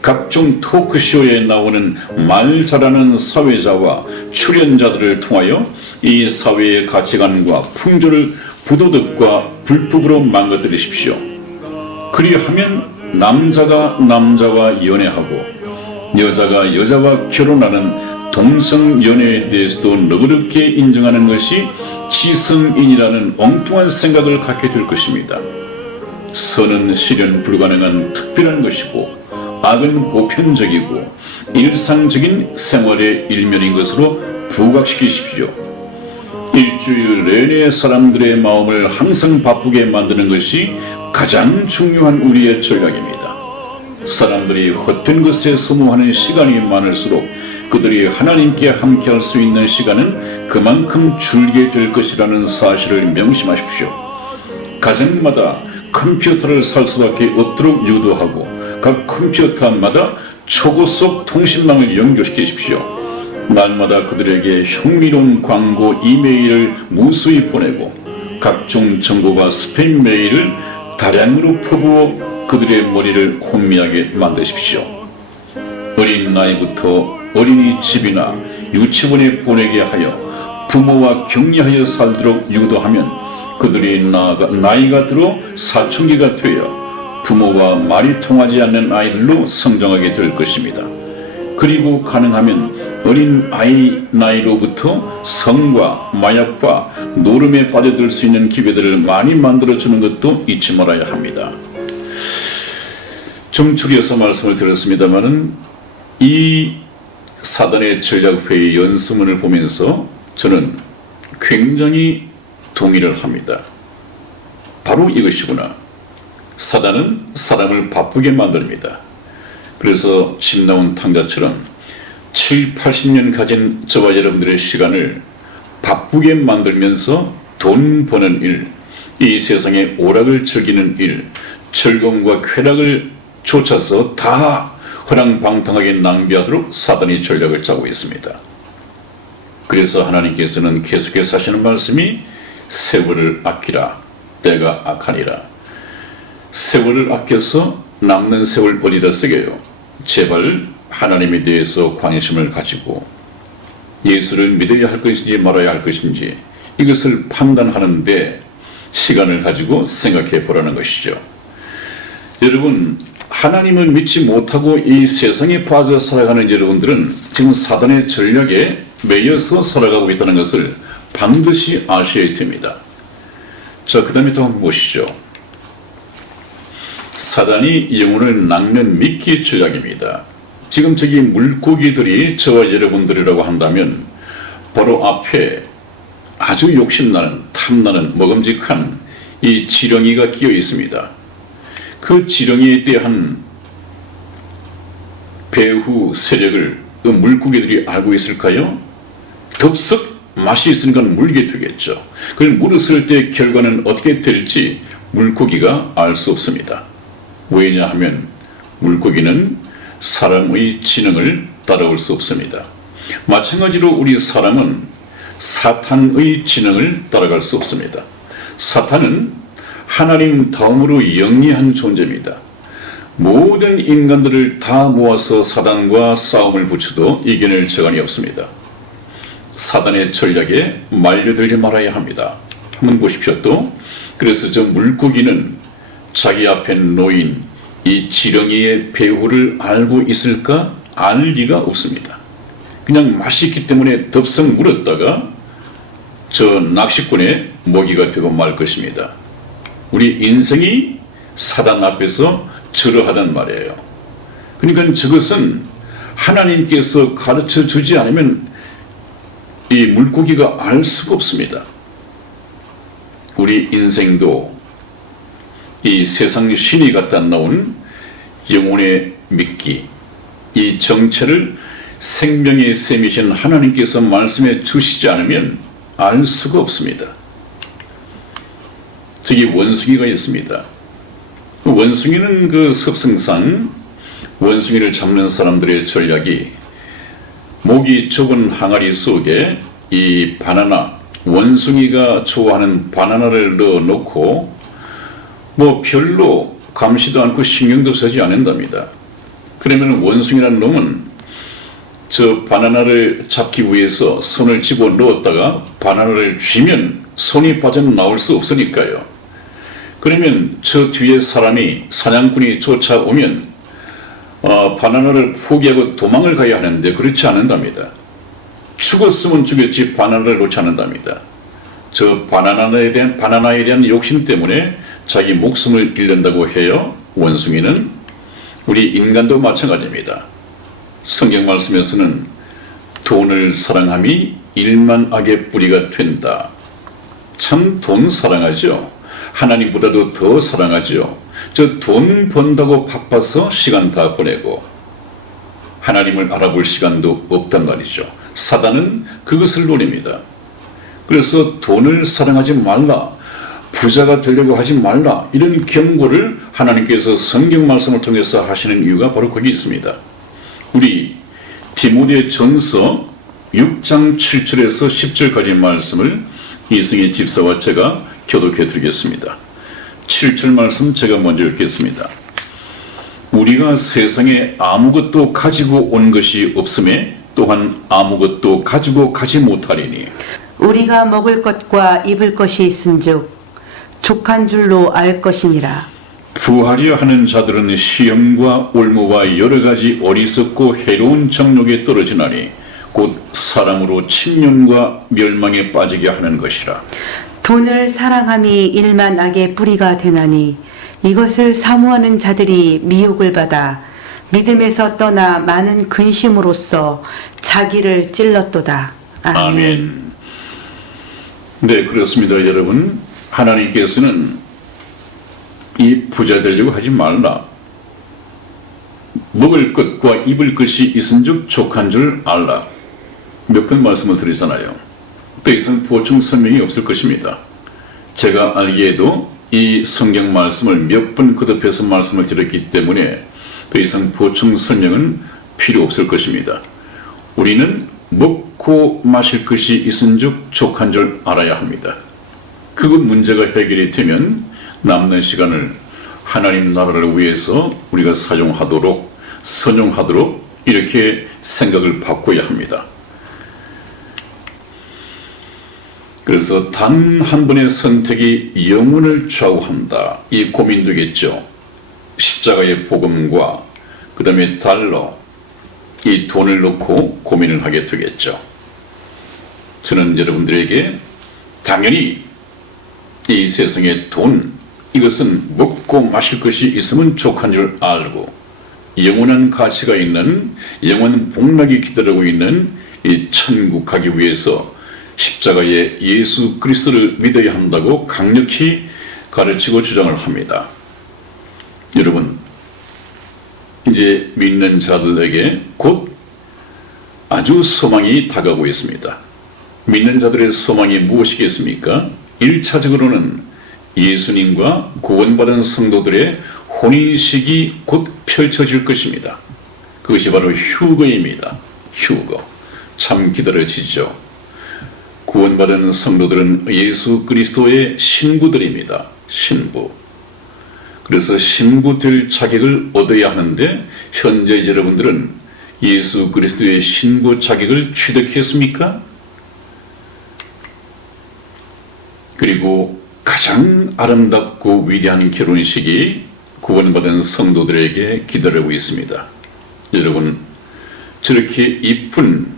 각종 토크쇼에 나오는 말 잘하는 사회자와 출연자들을 통하여 이 사회의 가치관과 풍조를 부도덕과 불법으로 망가뜨리십시오. 그리하면 남자가 남자와 연애하고 여자가 여자와 결혼하는 동성연애에 대해서도 너그럽게 인정하는 것이 지성인이라는 엉뚱한 생각을 갖게 될 것입니다. 선은 실현 불가능한 특별한 것이고 악은 보편적이고 일상적인 생활의 일면인 것으로 부각시키십시오. 일주일 내내 사람들의 마음을 항상 바쁘게 만드는 것이 가장 중요한 우리의 전략입니다. 사람들이 헛된 것에 소모하는 시간이 많을수록 그들이 하나님께 함께할 수 있는 시간은 그만큼 줄게 될 것이라는 사실을 명심하십시오. 가정마다 컴퓨터를 살 수밖에 없도록 유도하고 각 컴퓨터마다 초고속 통신망을 연결시키십시오. 날마다 그들에게 흥미로운 광고 이메일을 무수히 보내고 각종 정보가 스팸 메일을 다량으로 퍼부어 그들의 머리를 혼미하게 만드십시오. 어린 나이부터 어린이집이나 유치원에 보내게 하여 부모와 격려하여 살도록 유도하면 그들이 나이가 들어 사춘기가 되어 부모와 말이 통하지 않는 아이들로 성장하게 될 것입니다. 그리고 가능하면 어린 아이 나이로부터 성과 마약과 노름에 빠져들 수 있는 기회들을 많이 만들어주는 것도 잊지 말아야 합니다. 좀 줄여서 말씀을 드렸습니다마는 이 사단의 전략회의 연수문을 보면서 저는 굉장히 동의를 합니다. 바로 이것이구나. 사단은 사람을 바쁘게 만듭니다. 그래서 집 나온 탕자처럼 7, 80년 가진 저와 여러분들의 시간을 바쁘게 만들면서 돈 버는 일, 이 세상의 오락을 즐기는 일, 즐거움과 쾌락을 쫓아서 다 허랑방탕하게 낭비하도록 사단이 전략을 짜고 있습니다. 그래서 하나님께서는 계속해서 하시는 말씀이 세월을 아끼라, 때가 악하니라. 세월을 아껴서 남는 세월 어디다 쓰게요? 제발 하나님에 대해서 관심을 가지고 예수를 믿어야 할 것인지 말아야 할 것인지 이것을 판단하는데 시간을 가지고 생각해 보라는 것이죠. 여러분, 하나님을 믿지 못하고 이 세상에 빠져 살아가는 여러분들은 지금 사단의 전략에 매여서 살아가고 있다는 것을 반드시 아셔야 됩니다. 자, 그 다음에 또 한번 보시죠. 사단이 영혼을 낚는 미끼 전략입니다. 지금 저기 물고기들이 저와 여러분들이라고 한다면 바로 앞에 아주 욕심나는, 탐나는, 먹음직한 이 지렁이가 끼어 있습니다. 그 지렁이에 대한 배후 세력을 그 물고기들이 알고 있을까요? 덥석 맛이 있으니까 물게 되겠죠. 그걸 물었을 때 결과는 어떻게 될지 물고기가 알 수 없습니다. 왜냐하면 물고기는 사람의 지능을 따라올 수 없습니다. 마찬가지로 우리 사람은 사탄의 지능을 따라갈 수 없습니다. 사탄은 하나님 다음으로 영리한 존재입니다. 모든 인간들을 다 모아서 사단과 싸움을 붙여도 이겨낼 재간이 없습니다. 사단의 전략에 말려들지 말아야 합니다. 한번 보십시오. 또 그래서 저 물고기는 자기 앞에 놓인 이 지렁이의 배후를 알고 있을까? 알 리가 없습니다. 그냥 맛있기 때문에 덥석 물었다가 저 낚시꾼의 먹이가 되고 말 것입니다. 우리 인생이 사단 앞에서 저러하단 말이에요. 그러니까 저것은 하나님께서 가르쳐 주지 않으면 이 물고기가 알 수가 없습니다. 우리 인생도 이 세상 신이 갖다 놓은 영혼의 미끼, 이 정체를 생명의 셈이신 하나님께서 말씀해 주시지 않으면 알 수가 없습니다. 저기 원숭이가 있습니다. 원숭이는 그 습성상 원숭이를 잡는 사람들의 전략이 목이 좁은 항아리 속에 이 바나나, 원숭이가 좋아하는 바나나를 넣어놓고 뭐 별로 감시도 않고 신경도 쓰지 않는답니다. 그러면 원숭이라는 놈은 저 바나나를 잡기 위해서 손을 집어 넣었다가 바나나를 쥐면 손이 빠져나올 수 없으니까요. 그러면 저 뒤에 사람이 사냥꾼이 쫓아오면 바나나를 포기하고 도망을 가야 하는데 그렇지 않는답니다. 죽었으면 죽였지 바나나를 놓지 않는답니다. 저 바나나에 대한 욕심 때문에 자기 목숨을 잃는다고 해요. 원숭이는 우리 인간도 마찬가지입니다. 성경 말씀에서는 돈을 사랑함이 일만악의 뿌리가 된다. 참 돈 사랑하죠. 하나님보다도 더 사랑하죠. 저 돈 번다고 바빠서 시간 다 보내고 하나님을 알아볼 시간도 없단 말이죠. 사단은 그것을 노립니다. 그래서 돈을 사랑하지 말라, 부자가 되려고 하지 말라, 이런 경고를 하나님께서 성경 말씀을 통해서 하시는 이유가 바로 거기 있습니다. 우리 디모데 전서 6장 7절에서 10절까지 말씀을 이승희 집사와 제가 교독해 드리겠습니다. 7절 말씀 제가 먼저 읽겠습니다. 우리가 세상에 아무것도 가지고 온 것이 없음에 또한 아무것도 가지고 가지 못하리니 우리가 먹을 것과 입을 것이 있은즉 족한 줄로 알 것이니라. 부하려 하는 자들은 시험과 올무와 여러 가지 어리석고 해로운 정욕에 떨어지나니 곧 사람으로 침륜과 멸망에 빠지게 하는 것이라. 돈을 사랑함이 일만 악의 뿌리가 되나니 이것을 사모하는 자들이 미혹을 받아 믿음에서 떠나 많은 근심으로써 자기를 찔렀도다. 아멘. 네, 그렇습니다. 여러분, 하나님께서는 이 부자 되려고 하지 말라, 먹을 것과 입을 것이 있은즉 족한 줄 알라, 몇 번 말씀을 드리잖아요. 더 이상 보충 설명이 없을 것입니다. 제가 알기에도 이 성경 말씀을 몇 번 거듭해서 말씀을 드렸기 때문에 더 이상 보충 설명은 필요 없을 것입니다. 우리는 먹고 마실 것이 있은즉 족한 줄 알아야 합니다. 그 문제가 해결이 되면 남는 시간을 하나님 나라를 위해서 우리가 사용하도록, 선용하도록 이렇게 생각을 바꿔야 합니다. 그래서 단 한 번의 선택이 영혼을 좌우한다, 이 고민되겠죠. 십자가의 복음과 그 다음에 달러, 이 돈을 놓고 고민을 하게 되겠죠. 저는 여러분들에게 당연히 이 세상의 돈, 이것은 먹고 마실 것이 있으면 족한 줄 알고 영원한 가치가 있는, 영원 복락이 기다리고 있는 이 천국 가기 위해서 십자가의 예수 그리스도를 믿어야 한다고 강력히 가르치고 주장을 합니다. 여러분, 이제 믿는 자들에게 곧 아주 소망이 다가오고 있습니다. 믿는 자들의 소망이 무엇이겠습니까? 1차적으로는 예수님과 구원받은 성도들의 혼인식이 곧 펼쳐질 것입니다. 그것이 바로 휴거입니다. 휴거. 참 기다려지죠. 구원받은 성도들은 예수 그리스도의 신부들입니다. 신부. 그래서 신부 될 자격을 얻어야 하는데 현재 여러분들은 예수 그리스도의 신부 자격을 취득했습니까? 그리고 가장 아름답고 위대한 결혼식이 구원받은 성도들에게 기다리고 있습니다. 여러분, 저렇게 이쁜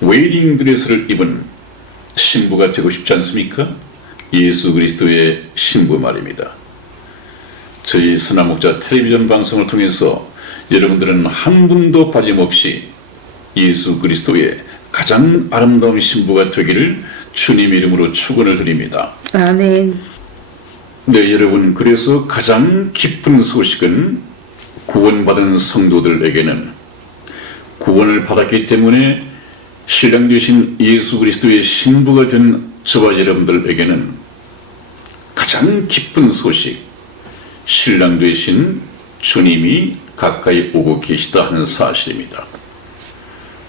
웨딩 드레스를 입은 신부가 되고 싶지 않습니까? 예수 그리스도의 신부 말입니다. 저희 선화목자 텔레비전 방송을 통해서 여러분들은 한 분도 빠짐없이 예수 그리스도의 가장 아름다운 신부가 되기를 주님 이름으로 축원을 드립니다. 아멘. 네, 여러분, 그래서 가장 기쁜 소식은 구원받은 성도들에게는 구원을 받았기 때문에 신랑 되신 예수 그리스도의 신부가 된 저와 여러분들에게는 가장 기쁜 소식, 신랑 되신 주님이 가까이 오고 계시다 하는 사실입니다.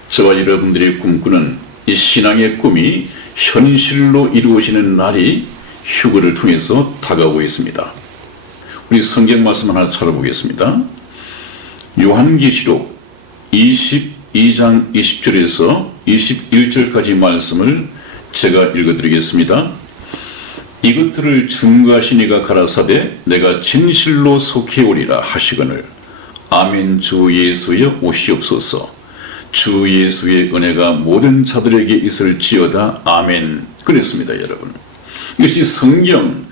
저와 여러분들이 꿈꾸는 이 신앙의 꿈이 현실로 이루어지는 날이 휴거를 통해서 다가오고 있습니다. 우리 성경 말씀 하나 찾아보겠습니다. 요한계시록 22장 20절에서 21절까지 말씀을 제가 읽어드리겠습니다. 이것들을 증거하신 이가 가라사대 내가 진실로 속히 오리라 하시거늘 아멘. 주 예수여 오시옵소서. 주 예수의 은혜가 모든 자들에게 있을지어다. 아멘. 그랬습니다. 여러분, 이것이 성경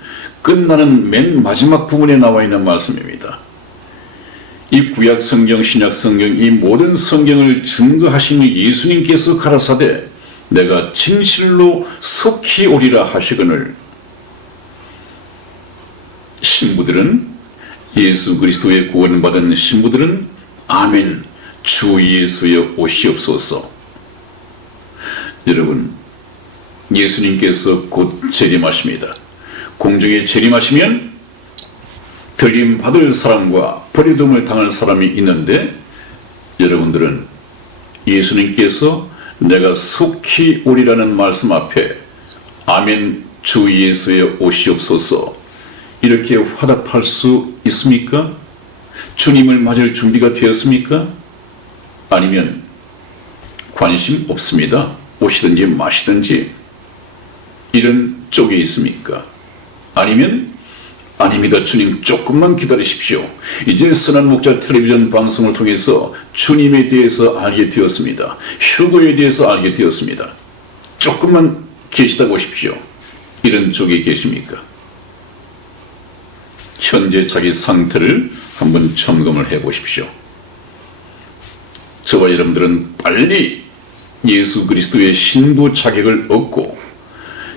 끝나는 맨 마지막 부분에 나와 있는 말씀입니다. 이 구약 성경, 신약 성경, 이 모든 성경을 증거하신 예수님께서 가라사대 내가 진실로 속히 오리라 하시거늘 신부들은 예수 그리스도의 구원받은 신부들은 아멘 주 예수여 오시옵소서. 여러분 예수님께서 곧 재림하십니다. 공중에 재림하시면 들림 받을 사람과 버림을 당할 사람이 있는데 여러분들은 예수님께서 내가 속히 오리라는 말씀 앞에 아멘 주 예수여 오시옵소서 이렇게 화답할 수 있습니까? 주님을 맞을 준비가 되었습니까? 아니면 관심 없습니다. 오시든지 마시든지 이런 쪽에 있습니까? 아니면 아닙니다. 주님 조금만 기다리십시오. 이제 선한 목자 텔레비전 방송을 통해서 주님에 대해서 알게 되었습니다. 휴거에 대해서 알게 되었습니다. 조금만 계시다 보십시오. 이런 쪽에 계십니까? 현재 자기 상태를 한번 점검을 해 보십시오. 저와 여러분들은 빨리 예수 그리스도의 신부 자격을 얻고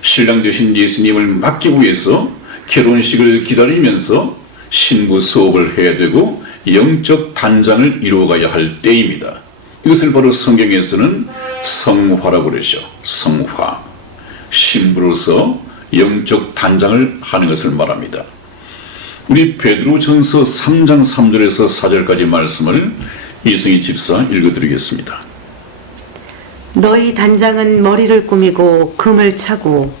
신랑 되신 예수님을 맡기 위해서 결혼식을 기다리면서 신부 수업을 해야 되고 영적 단장을 이루어가야 할 때입니다. 이것을 바로 성경에서는 성화라고 그러죠. 성화. 신부로서 영적 단장을 하는 것을 말합니다. 우리 베드로전서 3장 3절에서 4절까지 말씀을 이승희 집사 읽어드리겠습니다. 너희 단장은 머리를 꾸미고 금을 차고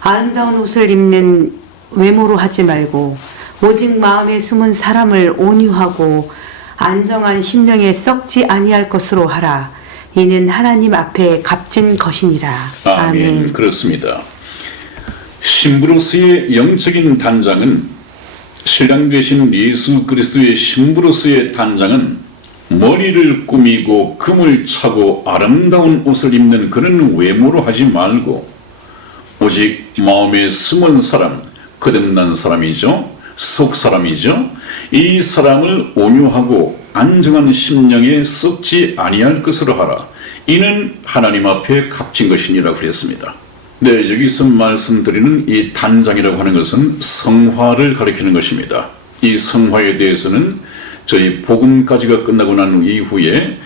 아름다운 옷을 입는 외모로 하지 말고 오직 마음에 숨은 사람을 온유하고 안정한 심령에 썩지 아니할 것으로 하라. 이는 하나님 앞에 값진 것이니라. 아멘. 그렇습니다. 신부로서의 영적인 단장은 신랑 되신 예수 그리스도의 신부로서의 단장은 머리를 꾸미고 금을 차고 아름다운 옷을 입는 그런 외모로 하지 말고 오직 마음에 숨은 사람, 거듭난 사람이죠. 속 사람이죠. 이 사람을 온유하고 안정한 심령에 썩지 아니할 것으로 하라. 이는 하나님 앞에 값진 것이니라 그랬습니다. 네, 여기서 말씀드리는 이 단장이라고 하는 것은 성화를 가리키는 것입니다. 이 성화에 대해서는 저희 복음까지가 끝나고 난 이후에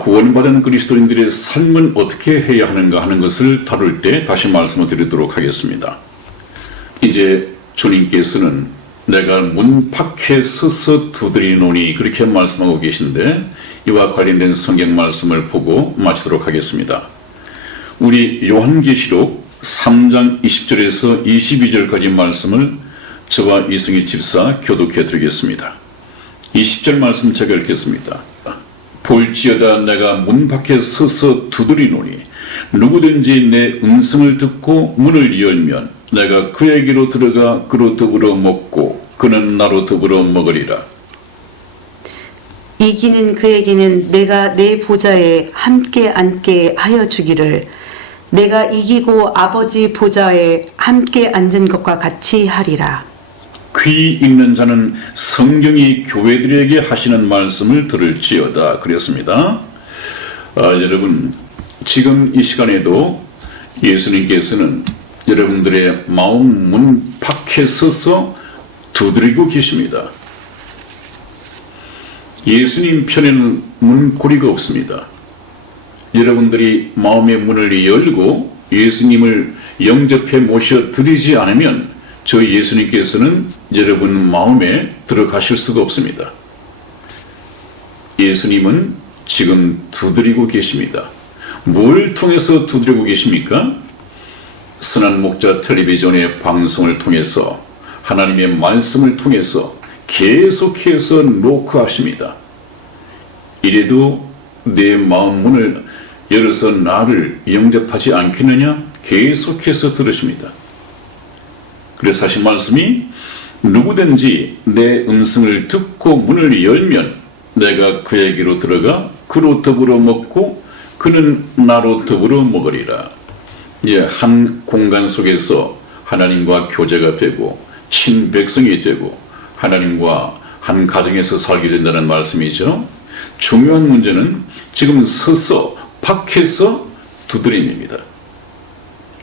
구원받은 그리스도인들의 삶은 어떻게 해야 하는가 하는 것을 다룰 때 다시 말씀을 드리도록 하겠습니다. 이제 주님께서는 내가 문 밖에 서서 두드리노니 그렇게 말씀하고 계신데 이와 관련된 성경 말씀을 보고 마치도록 하겠습니다. 우리 요한계시록 3장 20절에서 22절까지 말씀을 저와 이승희 집사 교독해 드리겠습니다. 20절 말씀 제가 읽겠습니다. 볼지어다 내가 문 밖에 서서 두드리노니 누구든지 내 음성을 듣고 문을 열면 내가 그에게로 들어가 그로 더불어 먹고 그는 나로 더불어 먹으리라. 이기는 그에게는 내가 내 보좌에 함께 앉게 하여 주기를 내가 이기고 아버지 보좌에 함께 앉은 것과 같이 하리라. 귀 있는 자는 성경이 교회들에게 하시는 말씀을 들을지어다 그랬습니다. 여러분 지금 이 시간에도 예수님께서는 여러분들의 마음 문 밖에 서서 두드리고 계십니다. 예수님 편에는 문고리가 없습니다. 여러분들이 마음의 문을 열고 예수님을 영접해 모셔 드리지 않으면 저희 예수님께서는 여러분 마음에 들어가실 수가 없습니다. 예수님은 지금 두드리고 계십니다. 뭘 통해서 두드리고 계십니까? 선한 목자 텔레비전의 방송을 통해서 하나님의 말씀을 통해서 계속해서 노크하십니다. 이래도 내 마음 문을 열어서 나를 영접하지 않겠느냐? 계속해서 들으십니다. 그래서 하신 말씀이 누구든지 내 음성을 듣고 문을 열면 내가 그에게로 들어가 그로 더불어 먹고 그는 나로 더불어 먹으리라. 한 공간 속에서 하나님과 교제가 되고 친백성이 되고 하나님과 한 가정에서 살게 된다는 말씀이죠. 중요한 문제는 지금 서서 밖에서 두드림입니다.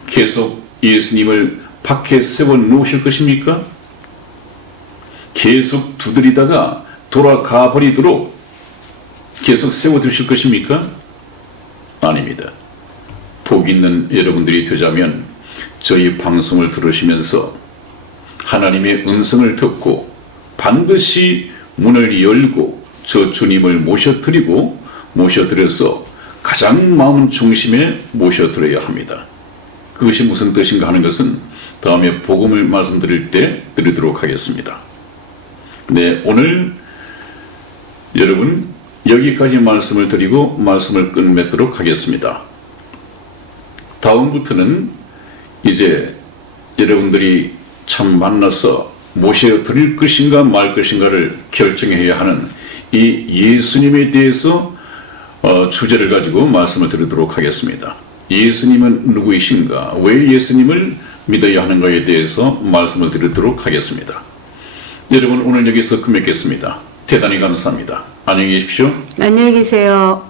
계속 예수님을 밖에 세워 놓으실 것입니까? 계속 두드리다가 돌아가 버리도록 계속 세워 두실 것입니까? 아닙니다. 복 있는 여러분들이 되자면 저희 방송을 들으시면서 하나님의 음성을 듣고 반드시 문을 열고 저 주님을 모셔드려서 가장 마음 중심에 모셔드려야 합니다. 그것이 무슨 뜻인가 하는 것은 다음에 복음을 말씀드릴 때 드리도록 하겠습니다. 네, 오늘 여러분 여기까지 말씀을 드리고 말씀을 끝맺도록 하겠습니다. 다음부터는 이제 여러분들이 참 만나서 모셔드릴 것인가 말 것인가를 결정해야 하는 이 예수님에 대해서 주제를 가지고 말씀을 드리도록 하겠습니다. 예수님은 누구이신가? 왜 예수님을 믿어야 하는가에 대해서 말씀을 드리도록 하겠습니다. 여러분 오늘 여기서 끝맺겠습니다. 대단히 감사합니다. 안녕히 계십시오. 안녕히 계세요.